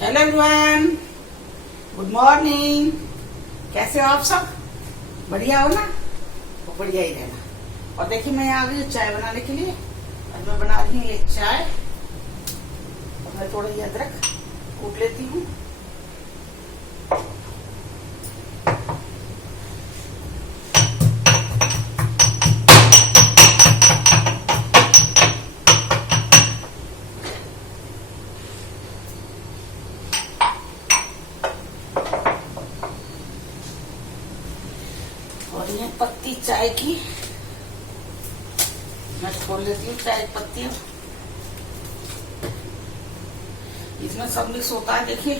Hello everyone, good morning. कैसे हो आप सब? बढ़िया हो ना? तो बढ़िया ही रहना। और देखिए मैं आ गई चाय बनाने के लिए। आज मैं बना रही हूँ ये चाय। और मैं थोड़ा ये अदरक कूट लेती हूँ। और ये पत्ती चाय की मैं खोल लेती हूँ। चाय पत्ती इसमें सब मिक्स होता है। देखिए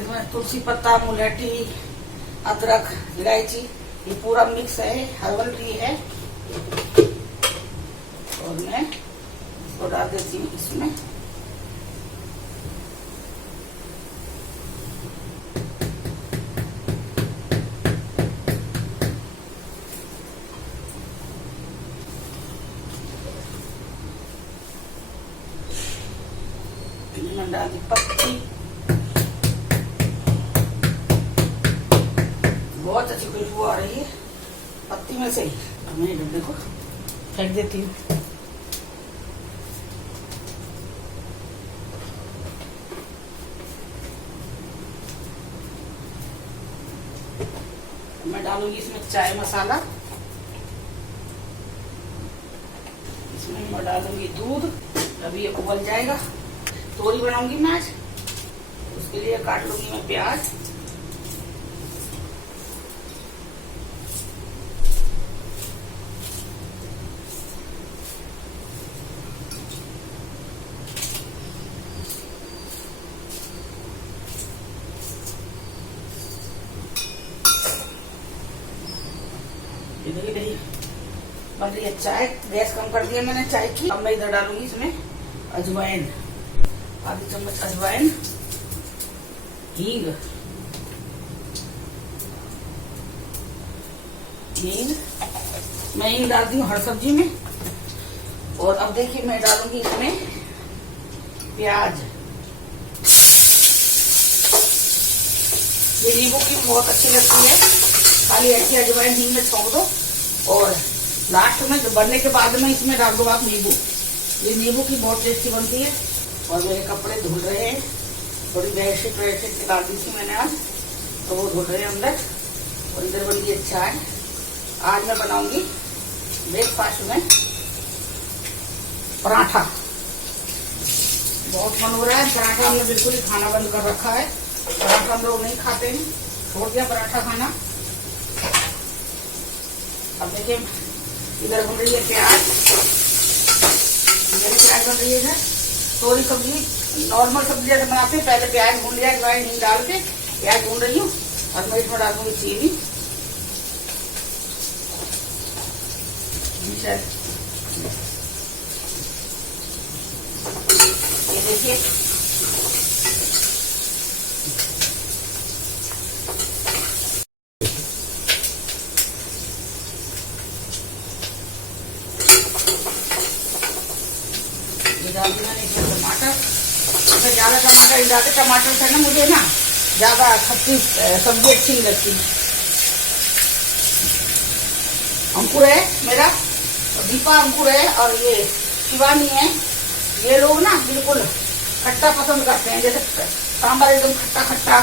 इसमें तुलसी पत्ता, मुलेठी, अदरक, इलायची, ये पूरा मिक्स है, हर्बल टी है। और मैं इसको डाल देती हूँ इसमें। मैं डाल दी पत्ती। बहुत अच्छी खुशबू आ रही है पत्ती में से ही। अब मैं डब्बे को फेंक देती हूँ। मैं डालूंगी इसमें चाय मसाला। इसमें मैं डालूंगी दूध। अभी ये उबल जाएगा। तोरी बनाऊंगी मैं आज। उसके लिए काट लूंगी मैं प्याज। इधर ही नहीं बन रही है चाय। गैस कम कर दिया मैंने चाय की। अब मैं इधर डालूंगी इसमें अजवाइन, आधी चम्मच अजवाइन, हींग, मैं हींग डालती हूँ हर सब्जी में। और अब देखिए मैं डालूंगी इसमें प्याज। ये नींबू की बहुत अच्छी लगती है। खाली ऐसी अजवाइन हींग में छोड़ दो और लास्ट में बनने के बाद में इसमें डाल दो आप नींबू। ये नींबू की बहुत टेस्टी बनती है। और मेरे कपड़े धुल रहे हैं। थोड़ी बेडशीट निकाल दी थी मैंने आज, तो वो धुल रहे हैं अंदर। और इधर बन गई चाय। आज मैं बनाऊंगी ब्रेकफास्ट में पराठा। बहुत मन हो रहा है पराठा। हमने बिल्कुल ही खाना बंद कर रखा है। पराठा हम लोग नहीं खाते हैं, छोड़ दिया पराठा खाना। अब देखिए इधर बन रही है प्याज। मेरी प्याज बन रही है इधर। थोड़ी सब्जी नॉर्मल सब्जी जैसे बनाते हैं, पहले प्याज भून लिया, अजवाइन हींग डाल के प्याज भून रही हूँ। और मैं इसमें डाल दूंगी चीनी। ये देखिए डाल दी मैंने इसमें टमाटर। मैं ज्यादा टमाटर नहीं डालते। टमाटर से ना मुझे ना ज्यादा खट्टी सब्जी अच्छी नहीं लगती। अंकुर है मेरा, दीपा अंकुर है, और ये शिवानी है। ये लोग ना बिल्कुल खट्टा पसंद करते हैं, जैसे सांभर एकदम खट्टा खट्टा।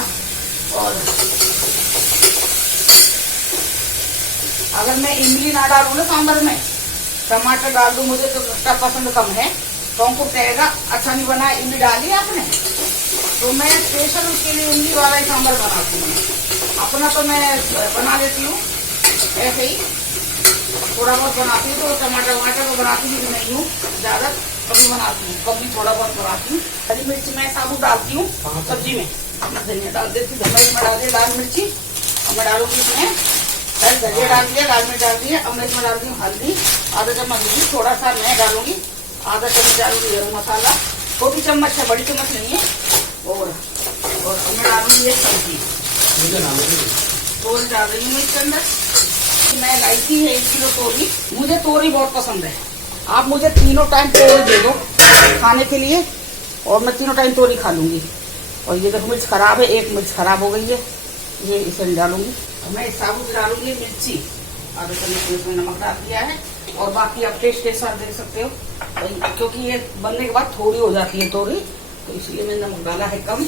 और अगर मैं इमली ना डालूं ना सांभर में, टमाटर डाल दूं, मुझे तो खट्टा पसंद कम है। तो हमको कहेगा अच्छा नहीं बना, इमली डाली आपने। तो मैं स्पेशल उसके लिए इमली वाला ही सांभर बनाती हूँ। अपना तो मैं बना लेती हूँ ऐसे ही, थोड़ा बहुत बनाती हूँ। तो टमाटर वमाटर को बनाती भी नहीं हूँ ज्यादा, कभी बनाती हूँ, कभी थोड़ा बहुत बनाती हूँ। हरी मिर्च मैं साबुत डालती हूँ सब्जी में। धनिया डाल देती हूँ, धनिया डाल दिया, लाल मिर्ची अब मैं डालूंगी इसमें। धनिया डाल दिया, लाल मिर्च डाल दिया। अब मैं इसमें डाल दी हूँ हल्दी, आधा चम्मच हल्दी, थोड़ा सा मैं डालूंगी, आधा चम्मच डालूंगी गरम मसाला, छोटी चम्मच है, बड़ी चम्मच नहीं है। और मैं डालूंगी ये सब्जी, तोरी डाल रही हूँ इसके अंदर। मैं लाई थी 1 किलो तोरी। मुझे तोरी बहुत पसंद है। आप मुझे तीनों टाइम तोरी दे दो खाने के लिए, और मैं तीनों टाइम तोरी खा लूंगी। और ये देखो मिर्च खराब है, एक मिर्च खराब हो गई है, ये इसे नहीं डालूंगी। मैं इस साबुत डालूंगी मिर्ची, आधे चम्मच इसमें नमक डाल दिया है। और बाकी आप टेस्ट के साथ देख सकते हो, क्योंकि ये बनने के बाद थोड़ी हो जाती है थोड़ी, तो इसलिए मैंने नमक डाला है कम।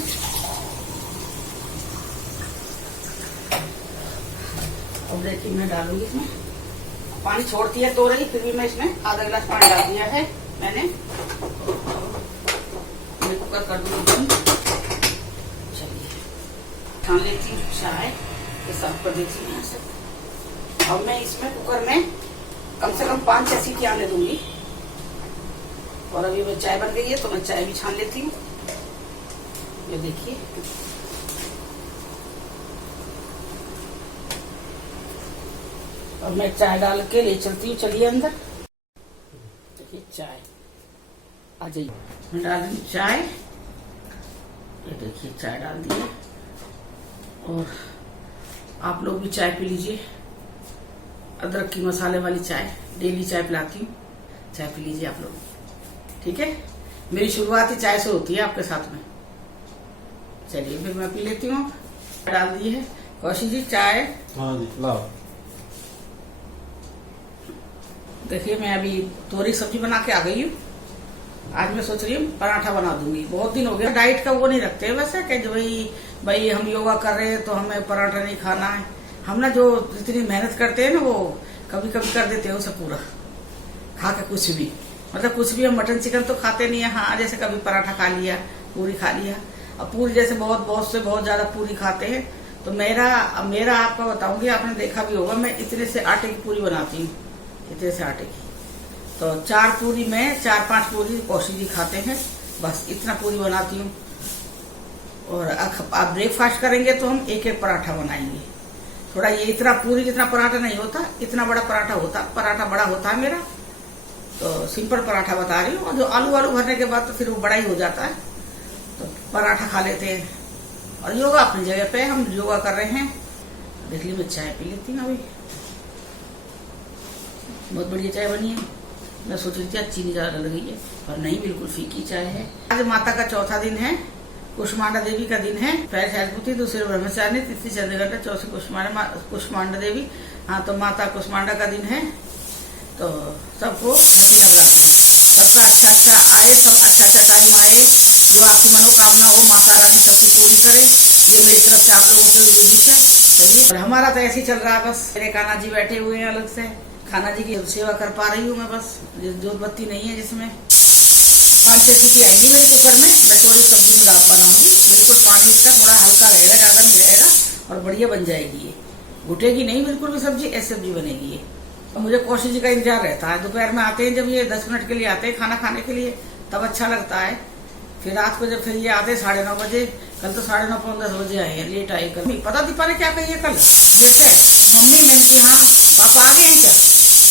अब देखिए मैं डालूंगी इसमें, पानी छोड़ती है तो रही, फिर भी मैं इसमें आधा गिलास पानी डाल दिया है मैंने। मैं कुकर कर दूंगी बंद। चलिए छान लेती हूँ चाय के साथ कर देती हूँ यहाँ से। अब मैं इसमें कुकर में कम से कम 5-6 सीटी आने दूंगी। और अभी मैं चाय बन गई है तो मैं चाय भी छान लेती हूँ। ये देखिए अब मैं चाय डाल के ले चलती हूँ, चलिए अंदर। देखिए चाय आ जाइए, मैं डाल दी चाय। ये देखिए चाय डाल दी है। और आप लोग भी चाय पी लीजिए, अदरक की मसाले वाली चाय, डेली चाय पिलाती हूँ, चाय पी लीजिए आप लोग, ठीक है। मेरी शुरुआत ही चाय से होती है आपके साथ में। चलिए फिर मैं पी लेती हूँ। डाल दी है कौशिक जी चाय। हाँ जी लाओ। देखिए मैं अभी तोरी सब्जी बना के आ गई हूँ। आज मैं सोच रही हूँ पराठा बना दूंगी। बहुत दिन हो गया डाइट का वो नहीं रखते वैसे कि जो भाई हम योगा कर रहे हैं तो हमें पराठा नहीं खाना है। हम ना जो जितनी मेहनत करते हैं ना वो कभी कभी कर देते हैं उसे पूरा खा के कुछ भी, मतलब कुछ भी। हम मटन चिकन तो खाते नहीं है, हाँ जैसे कभी पराठा खा लिया, पूरी खा लिया। अब पूरी जैसे बहुत से बहुत ज्यादा पूरी खाते हैं। तो मेरा आपको बताऊंगी, आपने देखा भी होगा, मैं इतने से आटे की पूरी बनाती हूँ, इतने से आटे की। तो 4 पूरी में 4-5 पूरी कौशिक जी खाते हैं, बस इतना पूरी बनाती हूँ। और आप ब्रेकफास्ट करेंगे तो हम 1-1 पराठा बनाएंगे। थोड़ा ये इतना पूरी जितना पराठा नहीं होता, इतना बड़ा पराठा होता, पराठा बड़ा होता है मेरा। तो सिंपल पराठा बता रही हूँ। और जो आलू भरने के बाद तो फिर वो बड़ा ही हो जाता है, तो पराठा खा लेते हैं। और योगा अपनी जगह पे, हम योगा कर रहे हैं। देख ली मैं चाय पी लेती हूँ अभी, बहुत बढ़िया चाय बनी है। मैं सोच रही थी चीनी ज्यादा लग गई है, पर नहीं, बिल्कुल फीकी चाय है। आज माता का चौथा दिन है, कुष्मांडा देवी का दिन है। पहले शैलपुत्री, दूसरे ब्रह्मचारिणी, तीसरी चंद्रघंटा, चौथी कुष्मांडा देवी। हाँ तो माता कुष्मांडा का दिन है। तो सबको हैप्पी नवरात्रि, सबका अच्छा आए, सब अच्छा टाइम आए। जो आपकी मनोकामना हो माता रानी सबकी पूरी करे, ये मेरी तरफ से आप लोगों से विश है। चलिए, और हमारा तो ऐसे ही चल रहा है बस। मेरे कान्हा जी बैठे हुए हैं अलग से, खाना जी की सेवा कर पा रही हूँ मैं बस। जोत बत्ती नहीं है जिसमें। 5-6 सीटी आएगी मेरे कुकर में। मैं थोड़ी सब्जी में डाल बनाऊंगी, बिल्कुल पानी इसका थोड़ा हल्का रहेगा, ज्यादा नहीं रहेगा, और बढ़िया बन जाएगी। ये घुटेगी नहीं बिल्कुल भी सब्जी, ऐसी सब्जी बनेगी ये। और मुझे कौशिक जी का इंतजार रहता है। दोपहर में आते हैं जब ये 10 मिनट के लिए आते हैं खाना खाने के लिए, तब अच्छा लगता है। फिर रात को जब फिर ये आते 9:30 बजे, कल तो 9:30 पौने 10 बजे आए हैं, लेट आए। कल पता दीपा ने क्या कही है कल जैसे मम्मी, मैंने कहा हाँ पापा आ गए हैं क्या?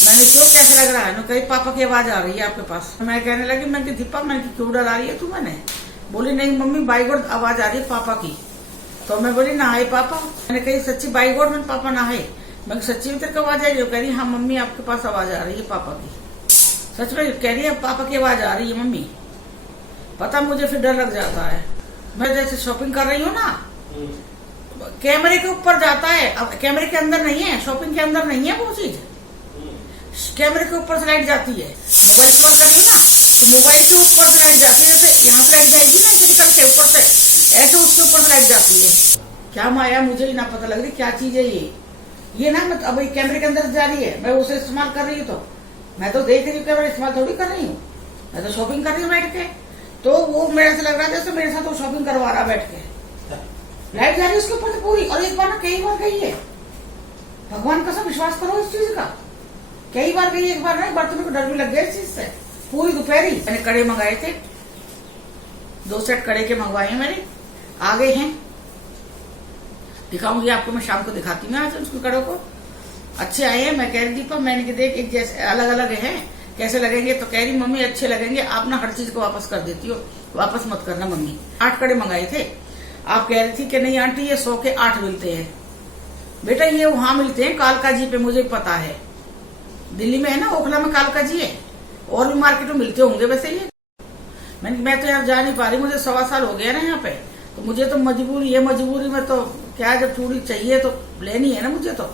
मैंने क्यों कैसे लग रहा है ना, कहीं पापा की आवाज आ रही है आपके पास। मैं कहने लगी, मैं दीपा मैंने क्यों डरा रही है तू? मैंने बोली नहीं मम्मी बाई गोड आवाज आ रही है पापा की। तो मैं बोली नहाए पापा? मैंने कही सच्ची बाई गोड में पापा नहाए? मैं सच्ची में तेरे को आवाज आई? जो कह रही हाँ मम्मी आपके पास आवाज आ रही है पापा की। सच में कह रही है पापा की आवाज आ रही है मम्मी। पता मुझे फिर डर लग जाता है। मैं जैसे शॉपिंग कर रही हूँ ना, कैमरे के ऊपर जाता है, अब कैमरे के अंदर नहीं है, शॉपिंग के अंदर नहीं है वो चीज, कैमरे के ऊपर से लाइट जाती है। मोबाइल इस्तेमाल कर रही हूँ ना, तो मोबाइल के ऊपर से लाइट जाती है। जैसे यहाँ से लाइट जाएगी ना निकल के ऊपर से, ऐसे उसके ऊपर से लाइट जाती है। क्या माया, मुझे ही ना पता लग रही क्या चीज है ये ना। अब कैमरे के अंदर जा रही है, मैं उसे इस्तेमाल कर रही हूँ, तो मैं तो देख रही हूँ, कैमरा इस्तेमाल थोड़ी कर रही हूँ, मैं तो शॉपिंग कर रही हूँ बैठ के। तो वो मेरे से लग रहा है जैसे मेरे साथ वो शॉपिंग करवा रहा बैठ के। लाइट जा रही है उसके ऊपर से पूरी। और एक बार ना कई बार गई है, भगवान का सब विश्वास करो इस चीज का। कई बार गई, एक बार नहीं, बर्तनों को डर भी लग गया इस चीज से। पूरी दोपहरी मैंने कड़े मंगाए थे, 2 सेट कड़े के मंगवाए मेरे, आ गए हैं। दिखाऊंगी आपको, मैं शाम को दिखाती हूँ आज उसके कड़ों को। अच्छे आए हैं। मैं कह रही थी मैंने कि देख एक जैसे अलग अलग है कैसे लगेंगे, तो कह रही मम्मी अच्छे लगेंगे। आप ना हर चीज को वापस कर देती हो, वापस मत करना मम्मी। 8 कड़े मंगाए थे। आप कह रही थी कि नहीं आंटी ये 100 के 8 मिलते हैं। बेटा ये वहां मिलते हैं कालका जी पे, मुझे पता है। दिल्ली में है ना, ओखला में कालका जी है, और भी मार्केट में मिलते होंगे वैसे ये। मैं तो यार जा नहीं पा रही, मुझे 1.25 साल हो गया ना यहाँ पे। तो मुझे तो मजबूरी है, मजबूरी में तो क्या, जब चूड़ी चाहिए तो लेनी है ना मुझे तो।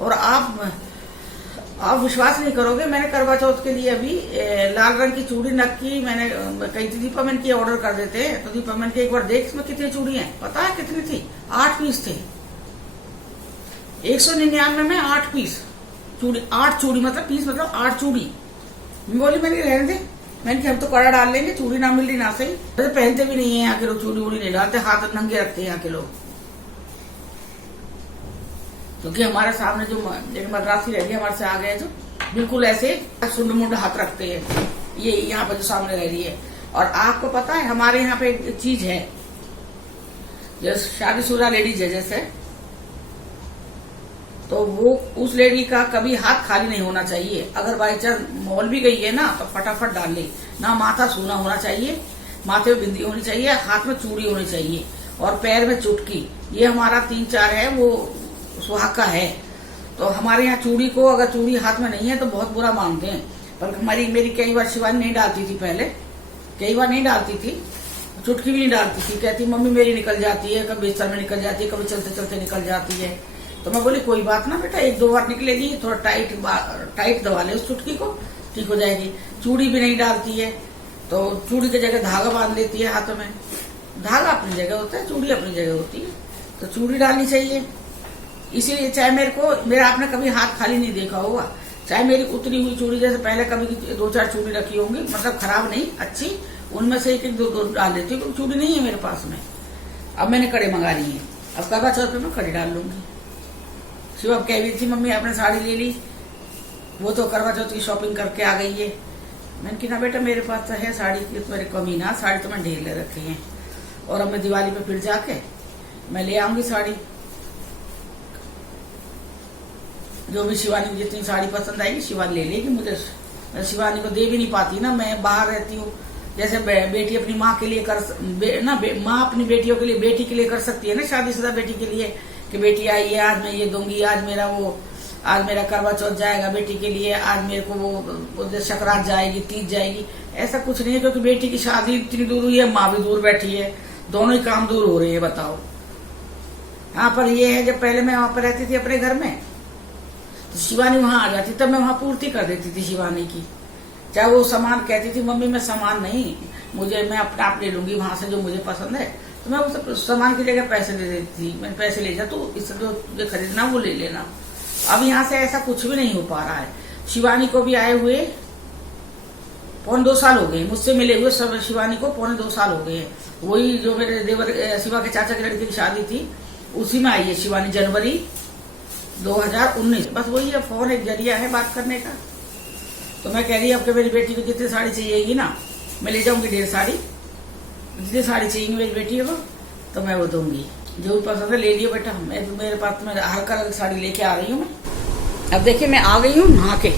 और आप विश्वास नहीं करोगे, मैंने करवा चौथ के लिए अभी लाल रंग की चूड़ी नग की मैंने कही थी दीपा मैन की ऑर्डर कर देते हैं, तो दीपा मैन की एक बार देख इसमें कितनी चूड़ी हैं, पता है कितनी थी? 8 पीस थे। 199 में 8 पीस चूड़ी, 8 चूड़ी मतलब पीस मतलब 8 चूड़ी। मैं बोली मैंने रहने दे, मैंने हम तो कड़ा डाल लेंगे, चूड़ी ना मिल रही ना सही। तो पहनते भी नहीं है यहाँ के लोग, चूड़ी वूड़ी नहीं डालते, हाथ नंगे रखते हैं यहाँ के लोग। क्योंकि हमारे सामने जो एक मद्रासी रह रही है हमारे से आ गए, जो बिल्कुल ऐसे सुंड मुंड हाथ रखते हैं, ये यहाँ पर जो सामने रह रही है। और आपको पता है हमारे यहाँ पे एक चीज है, जैसे शादीशुदा लेडीज है जैसे, तो वो उस लेडी का कभी हाथ खाली नहीं होना चाहिए। अगर बाई चांस मॉल भी गई है ना तो फटाफट डाल ले ना, माथा सूना होना चाहिए, माथे में बिंदी होनी चाहिए, हाथ में चूड़ी होनी चाहिए और पैर में चुटकी। ये हमारा 3-4 है, वो सुहाग का है। तो हमारे यहाँ चूड़ी को, अगर चूड़ी हाथ में नहीं है तो बहुत बुरा मानते हैं। पर मेरी कई बार शिवानी नहीं डालती थी, पहले कई बार नहीं डालती थी, चुटकी भी नहीं डालती थी, कहती मम्मी मेरी निकल जाती है, कभी बिस्तर में निकल जाती है, कभी चलते चलते निकल जाती है। तो मैं बोली कोई बात ना बेटा, 1-2 बार निकलेगी, थोड़ा टाइट दबा ले उस चुटकी को, ठीक हो जाएगी। चूड़ी भी नहीं डालती है, तो चूड़ी की जगह धागा बांध लेती है हाथों में। धागा अपनी जगह होता है, चूड़ी अपनी जगह होती है, तो चूड़ी डालनी चाहिए। इसीलिए चाहे मेरा आपने कभी हाथ खाली नहीं देखा होगा, चाहे मेरी उतरी हुई चूड़ी, जैसे पहले कभी 2-4 चूड़ी रखी होंगी, मतलब खराब नहीं, अच्छी, उनमें से 1-2 डाल देती हूँ। चूड़ी नहीं है मेरे पास में। अब मैंने कड़े मंगा ली है, अब करवा चौथ पे मैं कड़े डाल लूंगी। शिव अब कह रही थी मम्मी आपने साड़ी ले ली, वो तो करवा चौथ की शॉपिंग करके आ गई है। मैंने कहा ना बेटा मेरे पास तो है साड़ी की, तो मेरे कमी ना, साड़ी तो मैं ढेर ले रखी है, और अब मैं दिवाली पे फिर जाके मैं ले आऊंगी साड़ी, जो भी शिवानी को जितनी साड़ी पसंद आएगी शिवानी ले लेगी। मुझे शिवानी को दे भी नहीं पाती ना, मैं बाहर रहती हूँ। जैसे बेटी अपनी माँ के लिए माँ अपनी बेटियों के लिए, बेटी के लिए कर सकती है ना, शादीशुदा बेटी के लिए, कि बेटी आई है आज मैं ये दूंगी, आज मेरा करवा चौथ जाएगा बेटी के लिए, आज मेरे को वो सकरात जाएगी, तीज जाएगी। ऐसा कुछ नहीं है, क्योंकि बेटी की शादी इतनी दूर हुई है, माँ भी दूर बैठी है, दोनों ही काम दूर हो रहे हैं, बताओ। हाँ पर ये है, जब पहले मैं वहां पर रहती थी अपने घर में, तो शिवानी वहां आ जाती, तब मैं वहां पूर्ति कर देती थी शिवानी की। चाहे वो सामान कहती थी मम्मी मैं सामान नहीं, मैं अपने आप ले लूंगी वहां से जो मुझे पसंद है, तो मैं उस सामान की जगह पैसे दे देती थी। मैंने पैसे ले जा, तो इससे जो तुझे खरीदना वो ले लेना। अब यहाँ से ऐसा कुछ भी नहीं हो पा रहा है। शिवानी को भी आए हुए 2.25 साल हो गए, मुझसे मिले हुए सब शिवानी को 2.25 साल हो गए हैं। वही जो मेरे देवर शिवा के चाचा की लड़की की शादी थी, उसी में आई है शिवानी, जनवरी 2019। बस वही है, फोन एक जरिया है बात करने का। तो मैं कह रही अब कि मेरी बेटी को जितनी साड़ी चाहिएगी ना, मैं ले जाऊंगी 1.5 साड़ी, जितनी साड़ी चाहिए मेरी बेटी को तो मैं वो दूंगी। जो भी पसंद है ले लियो बेटा, मेरे पास में हर कलर की साड़ी लेके आ रही हूँ मैं। अब देखिए मैं आ गई हूँ नहा के,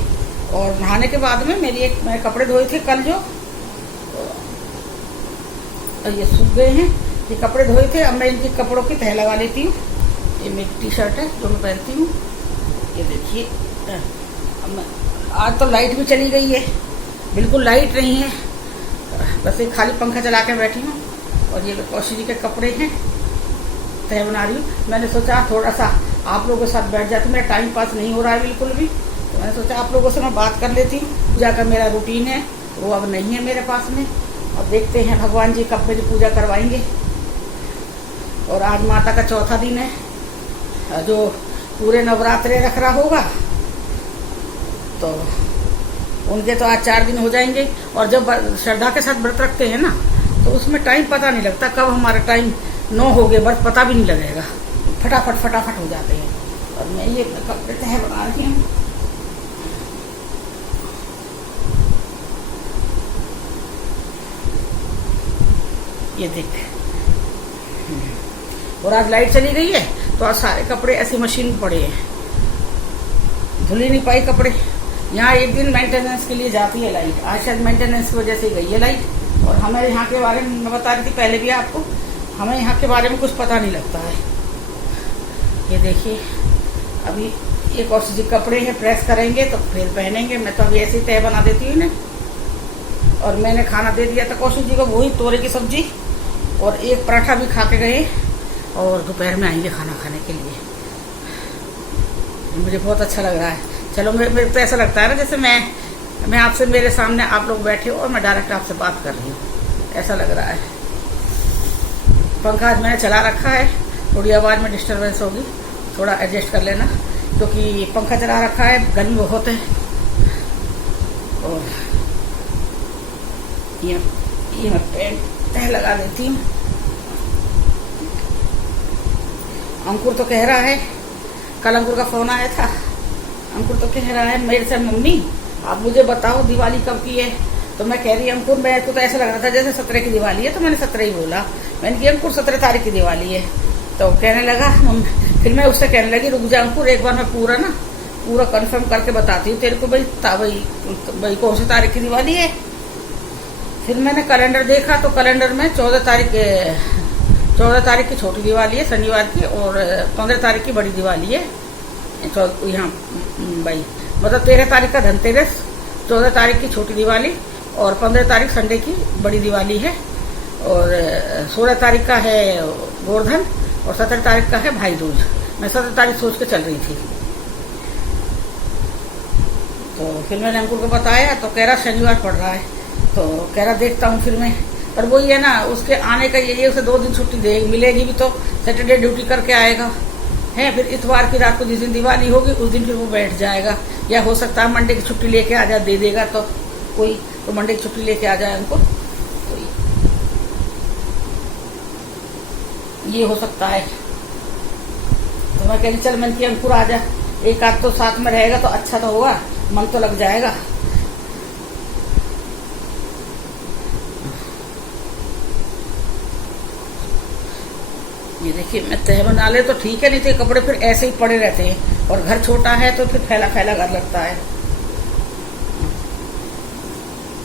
और नहाने के बाद में मैं कपड़े धोए थे कल जो, और ये सूख गए हैं, ये कपड़े धोए थे। अब मैं इनके कपड़ों की तह लगा लेती हूँ। ये मेरी टी-शर्ट है जो मैं पहनती हूँ, ये देखिए। आज तो लाइट भी चली गई है, बिल्कुल लाइट नहीं है, बस एक खाली पंखा चला के बैठी हूँ। और ये कौशी जी के कपड़े हैं, तय बना रही हूँ। मैंने सोचा थोड़ा सा आप लोगों के साथ बैठ जाती, मेरा टाइम पास नहीं हो रहा है बिल्कुल भी, तो मैंने सोचा आप लोगों से मैं बात कर लेती हूँ। पूजा का मेरा रूटीन है वो अब नहीं है मेरे पास में। अब देखते हैं भगवान जी कब मेरी पूजा करवाएंगे। और आज माता का चौथा दिन है, जो पूरे नवरात्रे रख रहा होगा, तो उनके तो आज 4 दिन हो जाएंगे। और जब श्रद्धा के साथ व्रत रखते हैं ना, तो उसमें टाइम पता नहीं लगता, कब हमारा टाइम 9 हो गए व्रत पता भी नहीं लगेगा, फटाफट हो जाते हैं। और मैं ये कपड़े तह बना रही हूँ। ये देख, और आज लाइट चली गई है, तो आज सारे कपड़े ऐसी मशीन में पड़े हैं, धुल ही नहीं पाई कपड़े। यहाँ एक दिन मेंटेनेंस के लिए जाती है लाइट, आज शायद मेंटेनेंस की वजह से गई है लाइट। और हमारे यहाँ के बारे में मैं बता रही थी पहले भी आपको, हमें यहाँ के बारे में कुछ पता नहीं लगता है। ये देखिए, अभी ये कौशी जी कपड़े हैं, प्रेस करेंगे तो फिर पहनेंगे। मैं तो अभी ऐसे ही तय बना देती हूँ इन्हें। और मैंने खाना दे दिया था कौशी जी को, वही तोरे की सब्जी और एक पराठा भी खा के गए और दोपहर में आएंगे खाना खाने के लिए। मुझे बहुत अच्छा लग रहा है। चलो मेरे तो ऐसा लगता है ना जैसे मैं आपसे, मेरे सामने आप लोग बैठे हो और मैं डायरेक्ट आपसे बात कर रही हूँ, ऐसा लग रहा है। पंखा आज मैंने चला रखा है, थोड़ी आवाज़ में डिस्टर्बेंस होगी, थोड़ा एडजस्ट कर लेना, क्योंकि पंखा चला रखा है, गर्मी बहुत है। और ये मैं तह लगा देती हूँ। अंकुर तो कह रहा है, कल अंकुर का फोन आया था, अंकुर तो कह रहा है मेरे से, मम्मी आप मुझे बताओ दिवाली कब की है। तो मैं कह रही अंकुर, मैं तो ऐसा लग रहा था जैसे 17 की दिवाली है, तो मैंने 17 ही बोला। मैंने कहा अंकुर 17 तारीख की दिवाली है। तो कहने लगा, फिर मैं उससे कहने लगी रुक जा अंकुर, एक बार मैं पूरा कंफर्म करके बताती हूँ तेरे को भाई कौन सी तारीख की दिवाली है। फिर मैंने कैलेंडर देखा तो कैलेंडर में 14 तारीख की छोटी दिवाली है शनिवार की, और 15 तारीख की बड़ी दिवाली है। यहाँ भाई मतलब 13 तारीख का धनतेरस, 14 तारीख की छोटी दिवाली और 15 तारीख संडे की बड़ी दिवाली है, और 16 तारीख का है गोवर्धन और 17 तारीख का है भाई दूज। मैं 17 तारीख सोच के चल रही थी। तो फिर मैंने अंकुर को बताया तो कह रहा शनिवार पड़ रहा है, तो कह रहा देखता हूँ फिर मैं। पर वही है ना, उसके आने का यही है, उसे 2 दिन छुट्टी मिलेगी भी तो सैटरडे ड्यूटी करके आएगा है। फिर इतवार की रात को जिस दिन दिवाली होगी उस दिन फिर वो बैठ जाएगा, या हो सकता है मंडे की छुट्टी लेके आ जाए, दे देगा तो कोई, तो मंडे की छुट्टी लेके आ जाए उनको, तो ये हो सकता है। तो मैं कह रही चल, मैंने कि अंकुर आ जा, एक आध तो साथ में रहेगा तो अच्छा तो होगा, मन तो लग जाएगा। ये देखिए मैं तह बना ले तो ठीक है, नहीं तो कपड़े फिर ऐसे ही पड़े रहते हैं, और घर छोटा है तो फिर फैला फैला घर लगता है।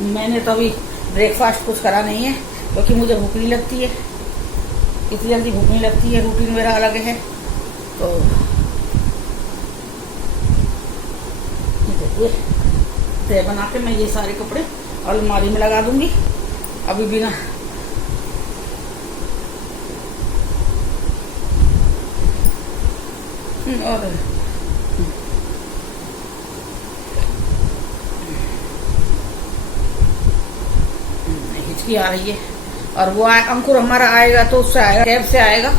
मैंने तो अभी ब्रेकफास्ट कुछ करा नहीं है, क्योंकि मुझे भूख नहीं लगती है, इतनी जल्दी भूख नहीं लगती है, रूटीन मेरा अलग है। तो देखिए तह बना के मैं ये सारे कपड़े अलमारी में लगा दूंगी अभी बिना। और हिचकी आ रही है। और वो अंकुर हमारा आएगा तो उससे आएगा, कैब से आएगा,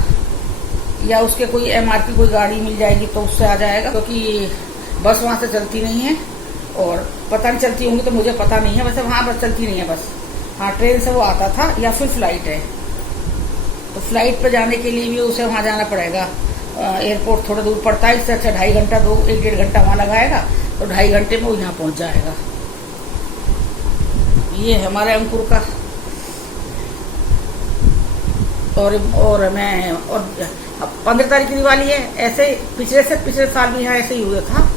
या उसके कोई MRP कोई गाड़ी मिल जाएगी तो उससे आ जाएगा, क्योंकि बस वहां से चलती नहीं है, और पता नहीं चलती होंगी तो मुझे पता नहीं है, वैसे वहां बस चलती नहीं है बस। हाँ ट्रेन से वो आता था, या फिर फ्लाइट है, तो फ्लाइट पे जाने के लिए भी उसे वहां जाना पड़ेगा। एयरपोर्ट थोड़ा दूर पड़ता है, इससे अच्छा 2.5 घंटा 1-1.5 घंटा वहां लगाएगा, तो 2.5 घंटे में वो यहाँ पहुंच जाएगा। ये है हमारे अंकुर का। और मैं 15 तारीख की दिवाली है। ऐसे पिछले साल भी यहाँ ऐसे ही हुआ था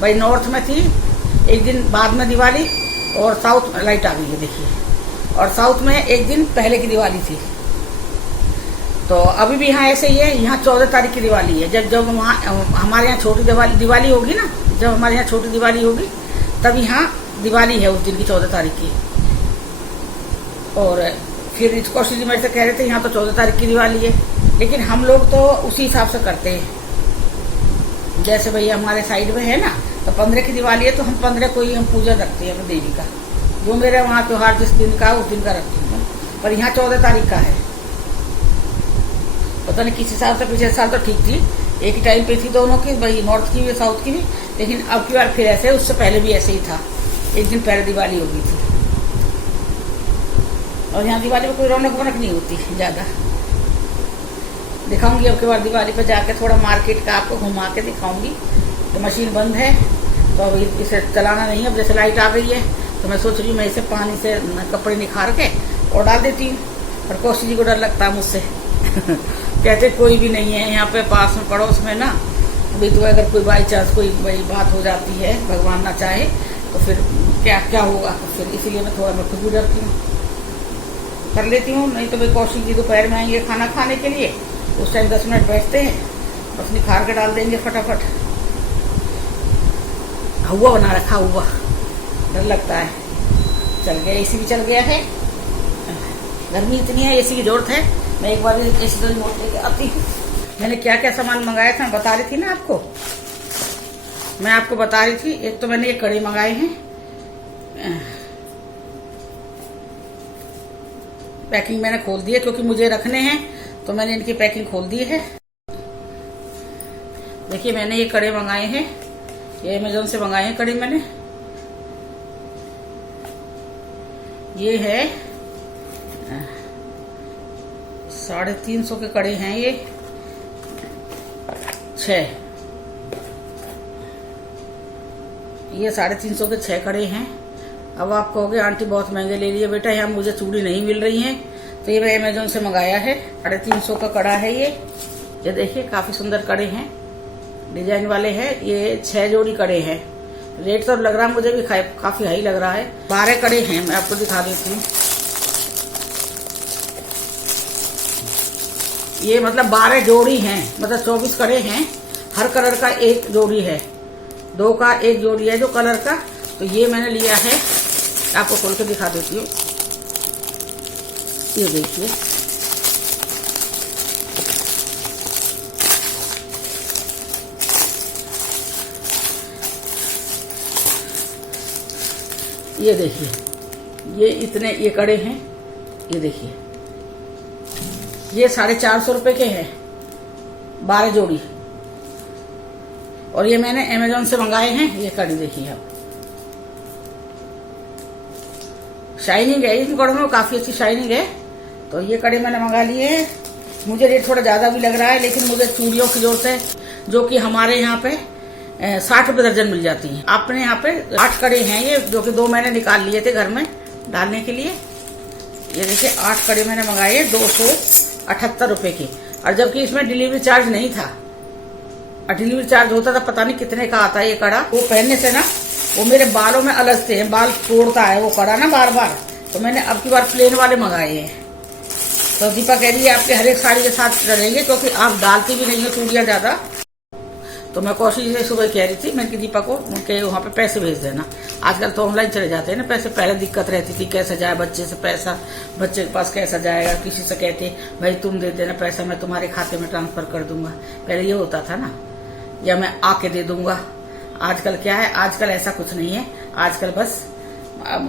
भाई। नॉर्थ में थी एक दिन बाद में दिवाली, और साउथ में लाइट आ गई है देखिए, और साउथ में एक दिन पहले की दिवाली थी। तो अभी भी यहाँ ऐसे ही है। यहाँ 14 तारीख की दिवाली है। जब वहाँ हमारे यहाँ छोटी दिवाली होगी ना, जब हमारे यहाँ छोटी दिवाली होगी तब यहाँ दिवाली है उस दिन की 14 तारीख की। और फिर कौशिक जी मेरे से कह रहे थे यहाँ तो 14 तारीख की दिवाली है, लेकिन हम लोग तो उसी हिसाब से करते हैं। जैसे भैया हमारे साइड में है ना, तो 15 की दिवाली है तो हम 15 को ही हम पूजा रखते हैं अपनी देवी का। जो मेरे वहाँ त्योहार जिस दिन का उस दिन का रखती हूँ, पर यहाँ 14 तारीख का है। पता नहीं किस हिसाब से, पिछले साल तो ठीक थी, एक ही टाइम पे थी दोनों की, भाई नॉर्थ की भी साउथ की भी, लेकिन अब की बार फिर ऐसे, उससे पहले भी ऐसे ही था, एक दिन पहले दिवाली हो गई थी। और यहाँ दिवाली में कोई रौनक वौनक नहीं होती ज़्यादा। दिखाऊंगी अब की बार दिवाली पे जाके थोड़ा मार्केट का आपको घुमा के दिखाऊंगी। तो मशीन बंद है तो अभी इसे चलाना नहीं है। अब जैसे लाइट आ गई है तो मैं सोच रही हूँ मैं इसे पानी से कपड़े निखार के और डाल देती हूँ। और कौशिक जी को डर लगता है मुझसे कहते कोई भी नहीं है यहाँ पे पास में पड़ोस में ना, अभी तो अगर कोई बाई चांस कोई बड़ी बात हो जाती है, भगवान ना चाहे, तो फिर क्या होगा। तो फिर इसीलिए मैं थोड़ा खुद भी डरती हूँ, कर लेती हूँ। नहीं तो भाई कौशिक जी दोपहर में आएंगे खाना खाने के लिए, उस टाइम 10 मिनट बैठते हैं, बस निखार के डाल देंगे फटाफट। हुआ बना रखा हुआ, डर लगता है। चल गया, एसी भी चल गया है। गर्मी इतनी है, एसी की जरूरत है, मैं एक बार ऐसे रिमोट लेके आती हूँ। मैंने क्या क्या सामान मंगाया था बता रही थी ना आपको, मैं आपको बता रही थी। एक तो मैंने ये कड़े मंगाए हैं, पैकिंग मैंने खोल दी है क्योंकि मुझे रखने हैं, तो मैंने इनकी पैकिंग खोल दी है। देखिए मैंने ये कड़े मंगाए हैं, ये अमेज़न से मंगाए हैं कड़े मैंने। ये है 350 के कड़े हैं ये 6, ये 350 के 6 कड़े हैं। अब आप कहोगे आंटी बहुत महंगे ले लिए। बेटा यहाँ मुझे चूड़ी नहीं मिल रही है, तो ये मैं अमेज़न से मंगाया है। 350 का कड़ा है ये देखिए काफी सुंदर कड़े हैं, डिजाइन वाले हैं। ये 6 जोड़ी कड़े हैं। रेट तो लग रहा है मुझे भी काफी हाई लग रहा है। 12 कड़े हैं, मैं आपको दिखा देती हूँ। ये मतलब 12 जोड़ी हैं, मतलब 24 कड़े हैं। हर कलर का एक जोड़ी है, 2 का एक जोड़ी है जो कलर का। तो ये मैंने लिया है, आपको खोल के दिखा देती हूँ। ये देखिए, ये देखिए, ये इतने ये कड़े हैं। ये देखिए, ये 450 रुपए के हैं 12 जोड़ी। और ये मैंने अमेज़न से मंगाए हैं। ये कड़ी देखिए आप, शाइनिंग है इन कड़ों में, काफी अच्छी शाइनिंग है। तो ये कड़े मैंने मंगा लिए हैं। मुझे रेट थोड़ा ज्यादा भी लग रहा है, लेकिन मुझे चूड़ियों की जरूरत है, जो कि हमारे यहाँ पे 60 रुपए दर्जन मिल जाती है। अपने यहाँ पे 8 कड़े हैं ये, जो कि 2 मैंने निकाल लिए थे घर में डालने के लिए। ये देखिए 8 कड़े मैंने मंगाए 278 रुपए के। और जबकि इसमें डिलीवरी चार्ज नहीं था, और डिलीवरी चार्ज होता था पता नहीं कितने का आता है ये कड़ा। वो पहनने से ना वो मेरे बालों में अलझते हैं, बाल तोड़ता है वो कड़ा ना बार बार। तो मैंने अब की बार प्लेन वाले मंगाए हैं। तो दीपा कह रही है आपके हर एक साड़ी के साथ रहेंगे, क्योंकि आप डालती भी नहीं हो चूड़ियां ज्यादा। तो मैं कोशिश से सुबह कह रही थी, मैंने दीपा को उनके वहां पे पैसे भेज देना। आजकल तो ऑनलाइन चले जाते हैं ना पैसे। पहले दिक्कत रहती थी कैसे जाए बच्चे से पैसा, बच्चे के पास कैसा जाएगा। किसी से कहते भाई तुम दे देना पैसा, मैं तुम्हारे खाते में ट्रांसफर कर दूंगा। पहले ये होता था ना, या मैं आके दे दूंगा। आजकल क्या है, आजकल ऐसा कुछ नहीं है। आजकल बस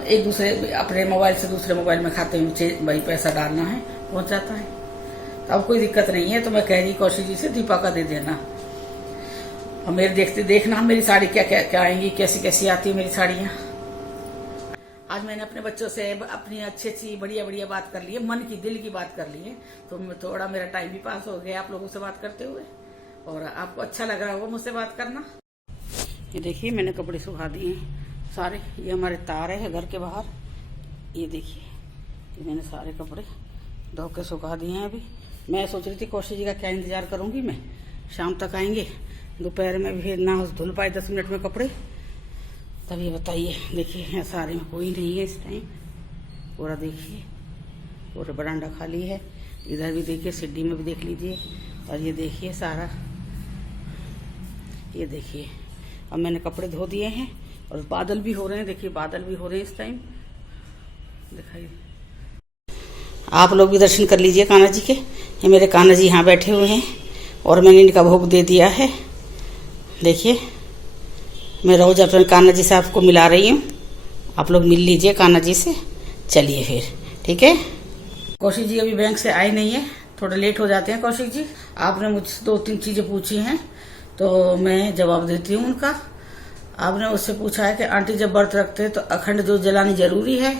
एक दूसरे अपने मोबाइल से दूसरे मोबाइल में खाते में भाई पैसा डालना है, पहुंच जाता है। तो अब कोई दिक्कत नहीं है। तो मैं कह रही कौशिक जी से दीपा का दे देना। और मेरे देखना मेरी साड़ी क्या क्या क्या आएंगी, कैसी कैसी आती है मेरी साड़ियाँ। आज मैंने अपने बच्चों से अपनी अच्छी बढ़िया बढ़िया बात कर ली है, मन की दिल की बात कर ली है। तो थोड़ा मेरा टाइम भी पास हो गया आप लोगों से बात करते हुए, और आपको अच्छा लग रहा होगा मुझसे बात करना। ये देखिए मैंने कपड़े सुखा दिए हैं सारे। ये हमारे तार है घर के बाहर। ये देखिए, ये मैंने सारे कपड़े धो के सुखा दिए हैं। अभी मैं सोच रही थी कौशिक जी का क्या इंतजार करूंगी, मैं शाम तक आएंगे, दोपहर में भी ना धुल पाए 10 मिनट में कपड़े। तब ये बताइए, देखिए यहाँ सारे में कोई नहीं है इस टाइम। पूरा देखिए, पूरा बरामदा खाली है। इधर भी देखिए, सीढ़ी में भी देख लीजिए। और ये देखिए सारा, ये देखिए अब मैंने कपड़े धो दिए हैं। और बादल भी हो रहे हैं, देखिए बादल भी हो रहे हैं इस टाइम। दिखाइए, आप लोग भी दर्शन कर लीजिए कान्हा जी के। ये मेरे कान्हा जी यहाँ बैठे हुए हैं, और मैंने इनका भोग दे दिया है। देखिए मैं रोज अपने कान्हा जी से आपको मिला रही हूँ, आप लोग मिल लीजिए कान्हा जी से। चलिए फिर, ठीक है। कौशिक जी अभी बैंक से आए नहीं है, थोड़ा लेट हो जाते हैं कौशिक जी। आपने मुझसे 2-3 चीजें पूछी हैं, तो मैं जवाब देती हूँ उनका। आपने उससे पूछा है कि आंटी जब व्रत रखते हैं तो अखंड जोत जलानी जरूरी है।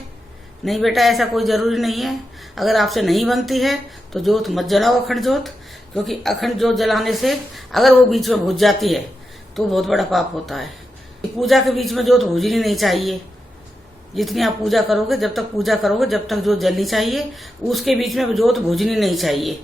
नहीं बेटा, ऐसा कोई जरूरी नहीं है। अगर आपसे नहीं बनती है तो जोत मत जलाओ, अखंड जोत। क्योंकि अखंड जोत जलाने से अगर वो बीच में बुझ जाती है तो बहुत बड़ा पाप होता है। पूजा के बीच में जोत बुझनी नहीं चाहिए। जितनी आप पूजा करोगे, जब तक पूजा करोगे, जब तक जोत जलनी चाहिए, उसके बीच में जोत बुझनी नहीं चाहिए।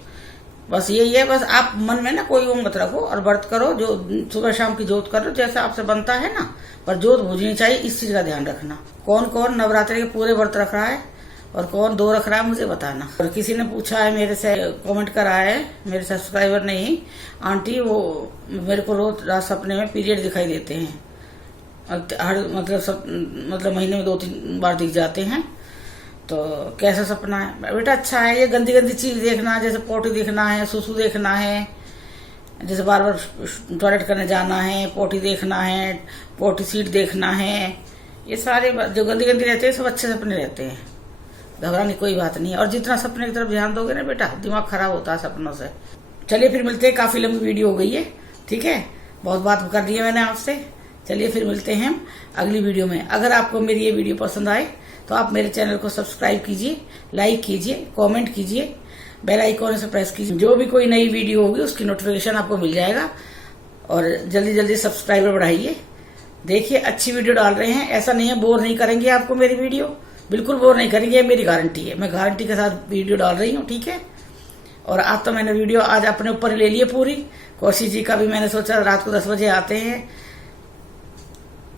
बस यही है। बस आप मन में ना कोई वो मत रखो और व्रत करो, जो सुबह शाम की जोत करो जैसा आपसे बनता है ना, पर जोत बुझनी चाहिए, इस चीज का ध्यान रखना। कौन कौन नवरात्रि के पूरे व्रत रख रहा है और कौन 2 रख रहा है, मुझे बताना। और किसी ने पूछा है मेरे से, कमेंट करा है मेरे सब्सक्राइबर ने ही, आंटी वो मेरे को रोज रात सपने में पीरियड दिखाई देते हैं, हर मतलब महीने में 2-3 बार दिख जाते हैं। तो कैसा सपना है बेटा? अच्छा है। ये गंदी गंदी चीज देखना, जैसे पोटी देखना है, सुसु देखना है, जैसे बार बार टॉयलेट करने जाना है, पोटी देखना है, पोटी सीट देखना है, ये सारे जो गंदी गंदी रहते हैं सब अच्छे सपने रहते हैं। घबराने कोई बात नहीं है। और जितना सपने की तरफ ध्यान दोगे ना बेटा, दिमाग खराब होता है सपनों से। चलिए फिर मिलते हैं। काफी लंबी वीडियो हो गई है, ठीक है, बहुत बात कर दी है मैंने आपसे। चलिए फिर मिलते हैं हम अगली वीडियो में। अगर आपको मेरी ये वीडियो पसंद आए तो आप मेरे चैनल को सब्सक्राइब कीजिए, लाइक कीजिए, कमेंट कीजिए, बेल आइकॉन से प्रेस कीजिए। जो भी कोई नई वीडियो होगी उसकी नोटिफिकेशन आपको मिल जाएगा। और जल्दी जल्दी सब्सक्राइबर बढ़ाइए। देखिए अच्छी वीडियो डाल रहे हैं, ऐसा नहीं है बोर नहीं करेंगे आपको मेरी वीडियो, बिल्कुल बोर नहीं करेंगे, मेरी गारंटी है। मैं गारंटी के साथ वीडियो डाल रही हूँ, ठीक है। और आज तो मैंने वीडियो आज अपने ऊपर ले लिए पूरी। कौशिक जी का भी मैंने सोचा रात को 10 बजे आते हैं।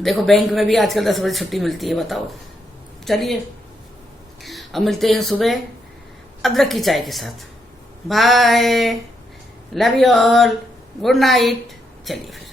देखो बैंक में भी आजकल 10 बजे छुट्टी मिलती है, बताओ। चलिए अब मिलते हैं सुबह अदरक की चाय के साथ। Bye, love you all, good night. चलिए फिर।